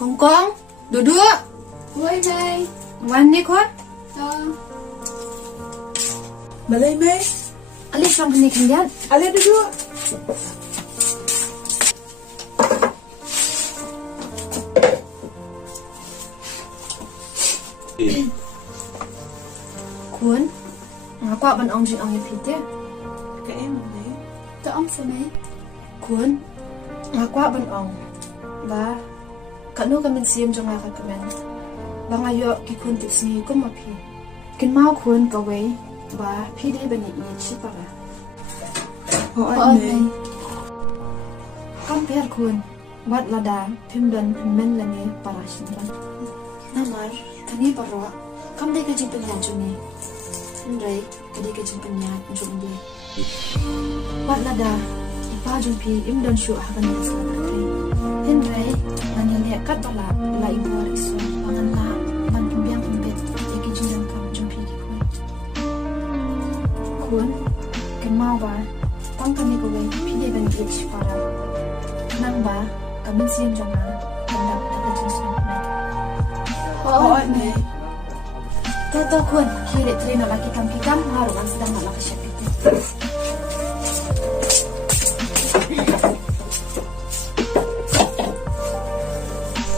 Kongkong, duduk. Oi, Mai. Wan ni kau? Malay, Mai. Alis orang kena kendian. Alay duduk. Kun, aku akan ong jin ong ipit ya. Các em ở đấy. Tao ông sao Mai? Kun, aku akan ong. Ba, kanu kami siam jong aku kemen. Bang ayo kikun tiksi kum api. Kin mau kun kawai. Ba, pidi bani i chipara. Họ Ôi, anh Mai. này. Kam per kun, wat lada pimdan men lani parashindan. Namar, kani parwa. Kam dai kajin penyan juni. Ndai, kadi kajin penyan juni. Wat lada, ipa jumpi imdan shu hakan ni selakai. Hindai, nanya lihat kat bala la ibu isu pangan la man pembiang pembet ikijin yang kam jumpi kikui. Kun, kemau ba, tang kami kawai pide ban ich para. Nang ba, kami siam janga, hendak ada jinsan mai. Họ anh này. Tato kun, kiri trino laki kam haru ang sedang nak lakasyak itu.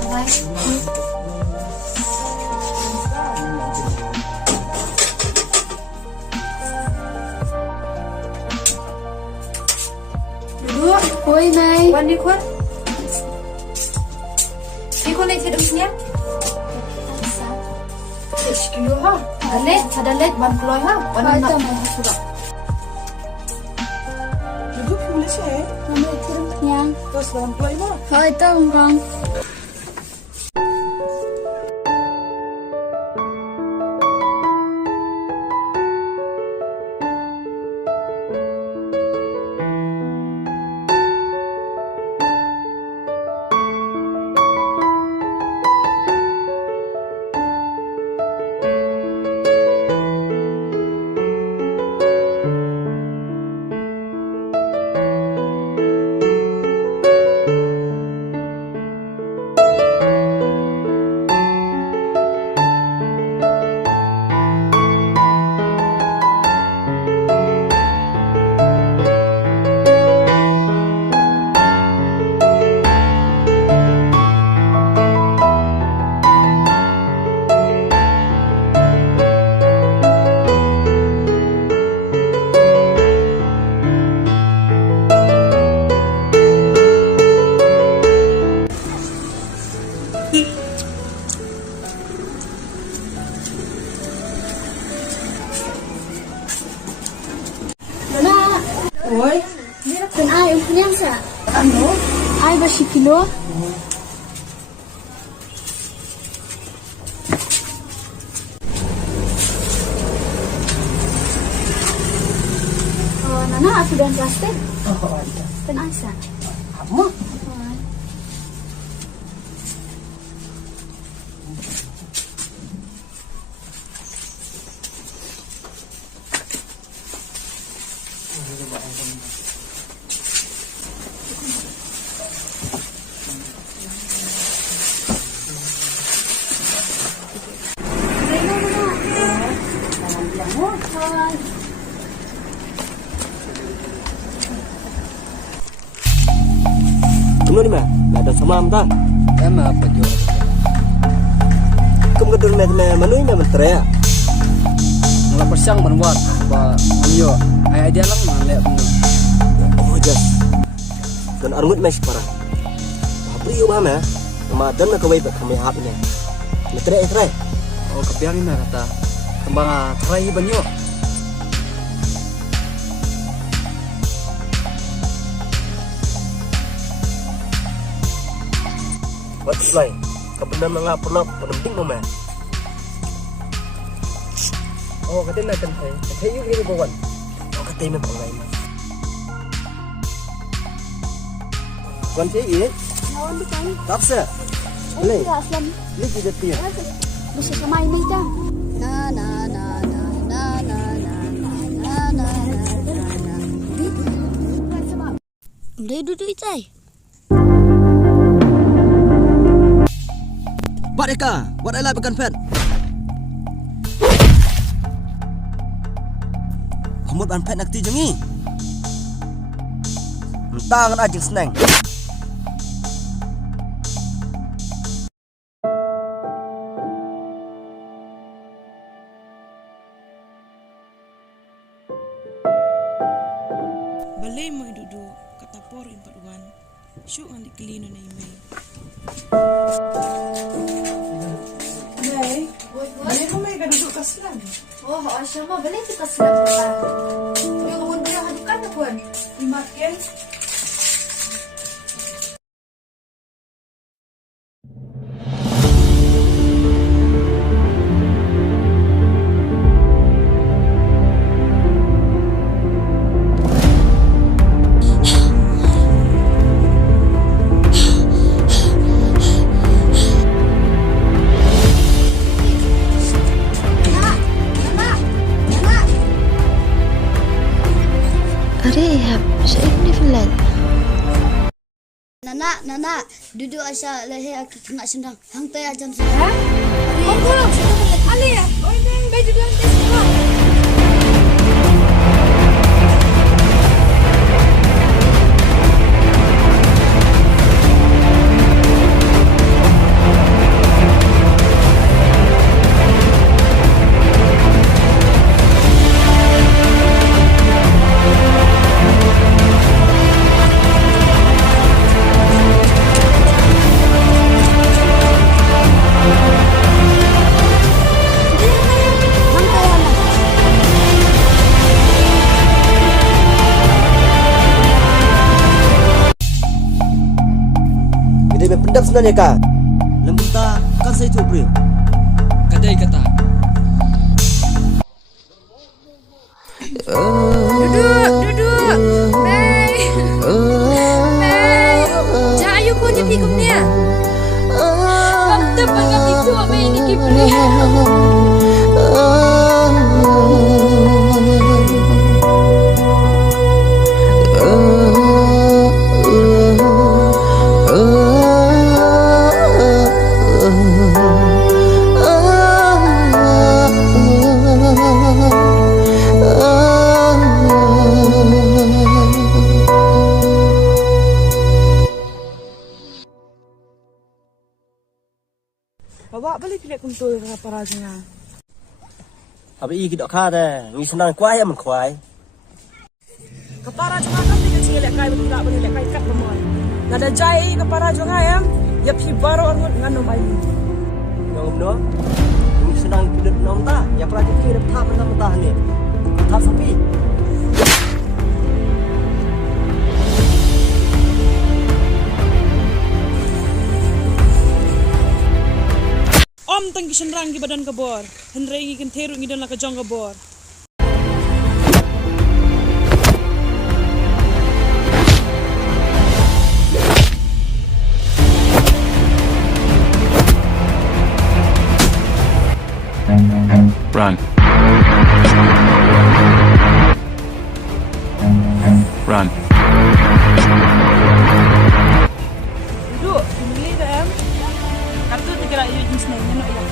Mai, duduk. Oi, Mai. Wan ni kun. Ikun naik hidup sini ya? Iskiyo ha. Adalet, wan keloy ha. Wan Oi, nak. tao Mai sudah. Duduk di Malaysia ya. Mama kirim yang. Terus dalam play mah. Oi, tao Kong. Oi. Kan ai punya sa? Ano? Ai ba si kilo? Oh, Nana aku dan plastik. Họ anh. Kan ai sa? Kamu? Kumno ni ma, ada sama am ta. Ama pajo. Kum gadur me manui me mentre. Ngala persiang manwat ba anyo. Ai dia lang male puno. Oh jas. Dan arngut me para. Babri yo ba me. Ma dan na kawai ba kami hap ne. Mentre. Oh kapiang ni kata. Tembang trai banyo. What's like? Kapan na pernah penting mo me. Oh katin na kan thai. Thai yu ni ko wan. Oh katay me pangai ma. Kon thi i. Naon di kan? Tapsa. Ini aslam. Li ji de tia. Bisa sama ini dah. Na na na na na na na na na na. Udah duduk cai. Cepat Eka, buat elak bekan pet. Hamut ban pet nak ti jengi. Mentang ajeng seneng. Balay mo idudu katapor impaduan. Syuk ngan dikelino na email. Nay, balik mo may kaduduk ka sila. Oh, siya mo. Balik kita sila kita. Yung kabun ba yung hadukan na kun? Imakin. Arihab, شايف ni Fulan. Nana, duduk asal leher aku kena sendang. Hang tay ajam sendang. Oh, pulang. Ali ya? Oh, ini baju dia semua. Dia pendap sebenarnya Eka. Lembenta kan saya tu bro. Kadai kata. Duduk. May. Jangan ayu pun dia pikum ni. Kamu tepat kat itu apa ini kipri. Bawa balik pilih kuntul ke parajnya. Abi i kidok kha de, ngi senang kwai ya men kwai. Kapara jangan kan tiga cili lekai betul tak boleh lekai kat lemon. Nada jai kapara jangan ayam. Ya pi baru angut nganu bayi. Ngom no. Ngi senang kidok nom ta, ya praji ki dak thap mentah ni. Thap sapi. Om tangki senrang di badan kabor. Henry ngi kenteru ngi dan laka jong kabor. Run. Run. Duduk, beli ke em. Kartu dikira jenis nanya no ya.